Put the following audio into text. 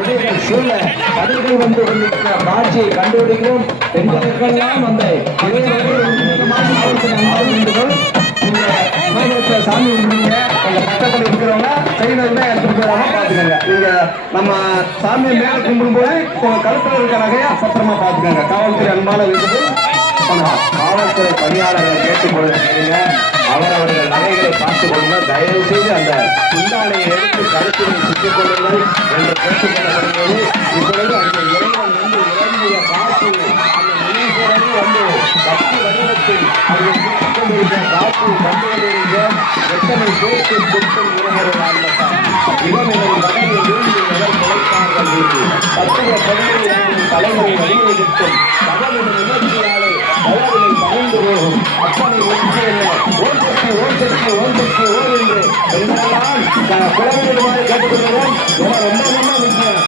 உடைகள் சூழ பதில்கள் வந்து கொண்டிருக்கிற காட்சியை கண்டுபிடிக்கிறோம். பெண்களுக்கெல்லாம் அந்த சாமி கும்பிடுங்க. உங்க பக்கத்தில் இருக்கிறவங்க செய்யணும் எடுத்துட்டு போறாங்க பாத்துக்கோங்க. நீங்க நம்ம சாமியை மேல கும்பிடும்போது உங்க கழுத்துல இருக்கிற நகையா பத்திரமா பாத்துக்கோங்க. காவல்துறை அன்பான வீட்டுக்கு காவல்துறை பணியாளர்களை கேட்டுக்கொள்ளுங்க. அவரவர்கள் நகைகளை பார்த்துக் கொள்ளுங்க. தயவு செய்து அந்த குண்டானை எடுத்து கருத்தில் சுற்றிக் கொள்ளுங்கள் என்று கேட்டுக்கொள்ளப்படுகிறது. இப்பொழுது அந்த இறைவன் வந்து இறங்கிய காற்று அந்த முனீஸ்வரனை வந்து பக்தி வடிவத்தில் அவர்கள் சுற்றிக் கொண்டிருக்கிற காற்று கண்டுகொண்டிருக்க எத்தனை பேருக்கு புத்தம் இறங்குகிறார் இவர்கள் வகையை வீழ்ந்து எவர் குலைத்தார்கள் என்று தத்துவ பகுதியை தலைமுறை வழிவகுக்கும் தகவல் நிகழ்ச்சியாலே தவறுகளை பகிர்ந்து போகும் அப்பனை ஒன்று என்ன ஓம் சக்தி ஓம் சக்தி ஓம் சக்தி ஓம் என்று பெருமாள் குழந்தைகளுமாறு கேட்டுக்கொள்கிறோம். ரொம்ப ரொம்ப முக்கியம்.